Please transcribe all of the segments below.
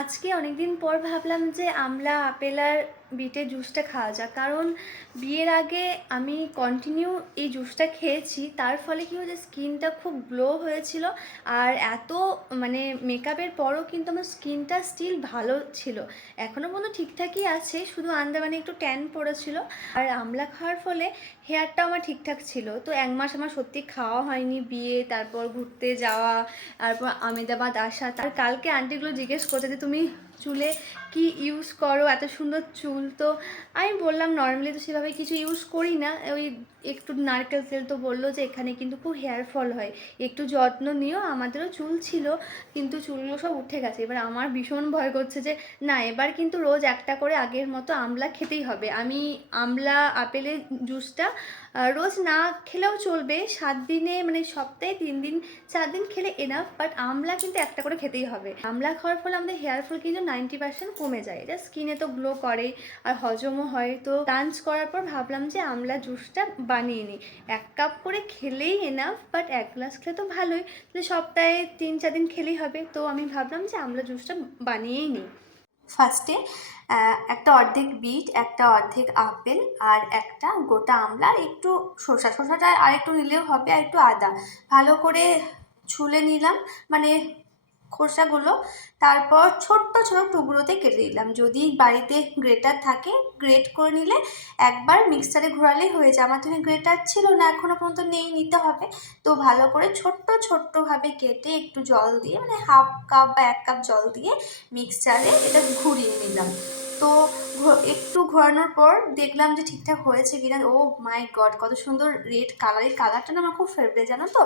আজকে অনেকদিন পর ভাবলাম যে আমলা আপেল আর বিটের জুসটা খাওয়া যাক। কারণ বিয়ের আগে আমি কন্টিনিউ এই জুসটা খেয়েছি, তার ফলে কী হয়েছে, স্কিনটা খুব গ্লো হয়েছিল। আর এত মানে মেকআপের পরও কিন্তু আমার স্কিনটা স্টিল ভালো ছিল, এখনও পর্যন্ত ঠিকঠাকই আছে, শুধু আন্দামানে একটু ট্যান পড়েছিল। আর আমলা খাওয়ার ফলে হেয়ারটাও আমার ঠিকঠাক ছিল। তো 1 মাস আমার সত্যি খাওয়া হয়নি, বিয়ে, তারপর ঘুরতে যাওয়া, তারপর আমেদাবাদ আসা। তার কালকে আন্টিগুলো জিজ্ঞেস করছে যে তুমি চুলে কি ইউজ করো, এত সুন্দর চুল। তো আমি বললাম নর্মালি তো সেভাবে কিছু ইউজ করি না, ওই একটু নারকেল তেল। তো বললো যে এখানে কিন্তু খুব হেয়ার ফল হয়, একটু যত্ন নিও। আমাদেরও চুল ছিল কিন্তু চুলগুলো সব উঠে গেছে। এবার আমার ভীষণ ভয় করছে যে না, এবার কিন্তু রোজ একটা করে আগের মতো আমলা খেতেই হবে। আমি আমলা আপেলের জুসটা রোজ না খেলেও চলবে, 7 দিনে মানে সপ্তাহে 3 দিন 4 দিন খেলে এনাফ, বাট আমলা কিন্তু একটা করে খেতেই হবে। আমলা খাওয়ার ফলে আমাদের হেয়ার ফল কিন্তু 90% কমে যায়। এটা স্কিনে তো গ্লো করে আর হজমও হয়। তো লাঞ্চ করার পর ভাবলাম যে আমলা জুসটা বানিয়ে নিই। 1 কাপ করে খেলেই এনাফ, বাট 1 গ্লাস খেলে তো ভালোই, তাহলে সপ্তাহে 3-4 দিন খেলেই হবে। তো আমি ভাবলাম যে আমলা জুসটা বানিয়েই নিই। ফার্স্টে একটা অর্ধেক বিট, একটা অর্ধেক আপেল, আর একটা গোটা আমলা, আর একটু শসাটা আর একটু নিলেও হবে, আর একটু আদা ভালো করে ছুলে নিলাম, মানে খোসাগুলো। তারপর ছোট্ট ছোট টুকরোতে কেটে দিলাম। যদি বাড়িতে গ্রেটার থাকে গ্রেট করে নিলে একবার মিক্সারে ঘোরালেই হয়ে যায়। আমার তো গ্রেটার ছিল না, এখনও পর্যন্ত নেই, নিতে হবে। তো ভালো করে ছোট্ট ছোট্টভাবে কেটে একটু জল দিয়ে, মানে হাফ কাপ বা 1 কাপ জল দিয়ে মিক্সচারে এটা ঘুরিয়ে নিলাম। তো একটু ঘোরানোর পর দেখলাম যে ঠিকঠাক হয়েছে কিনা। ও মাই গড, কত সুন্দর রেড কালার! এই কালারটা না আমার খুব ফেভারিট, জানো তো।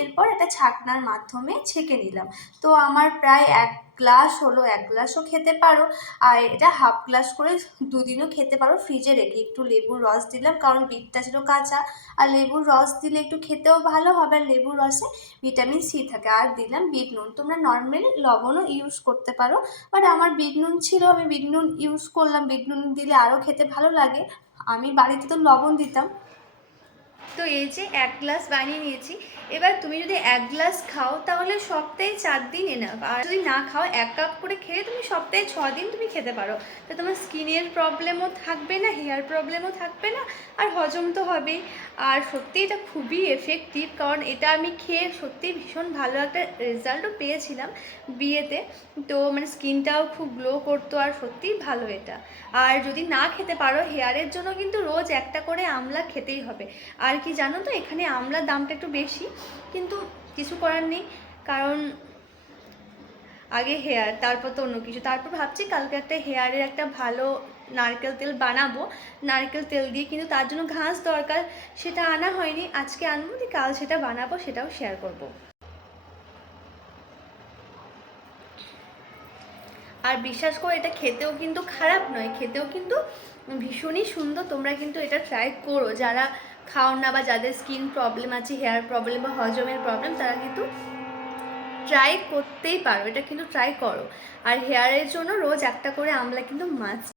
এরপর এটা ছাকনার মাধ্যমে ছেঁকে নিলাম। তো আমার প্রায় 1 গ্লাস হলো, 1 গ্লাসও খেতে পারো, আর এটা হাফ গ্লাস করে 2 দিনও খেতে পারো ফ্রিজে রেখে। একটু লেবুর রস দিলাম, কারণ বিটটা ছিল কাঁচা, আর লেবুর রস দিলে একটু খেতেও ভালো হবে, আর লেবুর রসে ভিটামিন সি থাকে। আর দিলাম বিট নুন, তোমরা নর্মালি লবণও ইউজ করতে পারো, বাট আমার বিট নুন ছিল, আমি বিট নুন ইউজ করলাম। বিট নুন দিলে আরও খেতে ভালো লাগে, আমি বাড়িতে তো লবণ দিতাম। তো এই যে 1 গ্লাস বানিয়ে নিয়েছি। এবার তুমি যদি 1 গ্লাস খাও তাহলে সপ্তাহে 4 দিন এনাফ, আর যদি না খাও 1 কাপ করে খেয়ে তুমি সপ্তাহে 6 দিন তুমি খেতে পারো। তো তোমার স্কিনের প্রবলেমও থাকবে না, হেয়ার প্রবলেমও থাকবে না, আর হজম তো হবেই। আর সত্যি এটা খুবই এফেক্টিভ, কারণ এটা আমি খেয়ে সত্যি ভীষণ ভালো একটা রেজাল্টও পেয়েছিলাম বিয়েতে। তো মানে স্কিনটাও খুব গ্লো করতো, আর সত্যিই ভালো এটা। আর যদি না খেতে পারো, হেয়ারের জন্য কিন্তু রোজ একটা করে আমলা খেতেই হবে। আর কি জানো তো, এখানে আমলার দামটা একটু বেশি, কিন্তু কিছু করার নেই, কারণ আগে হেয়ার, তারপর তো অন্য কিছু। তারপর ভাবছি কালকে একটা হেয়ারের একটা ভালো নারকেল তেল বানাবো, নারকেল তেল দিয়ে, কিন্তু তার জন্য ঘাস দরকার, সেটা আনা হয়নি। আজকে আনবো, দিয়ে কাল সেটা বানাবো, সেটাও শেয়ার করব। আর বিশ্বাস করে, এটা খেতেও কিন্তু খারাপ নয়, খেতেও কিন্তু ভীষণই সুন্দর। তোমরা কিন্তু এটা ট্রাই করো, যারা খাও না বা যাদের স্কিন প্রবলেম আছে, হেয়ার প্রবলেম বা হজমের প্রবলেম, তারা কিন্তু ট্রাই করতেই পারো, এটা কিন্তু ট্রাই করো। আর হেয়ারের জন্য রোজ একটা করে আমলা কিন্তু মাস্ট।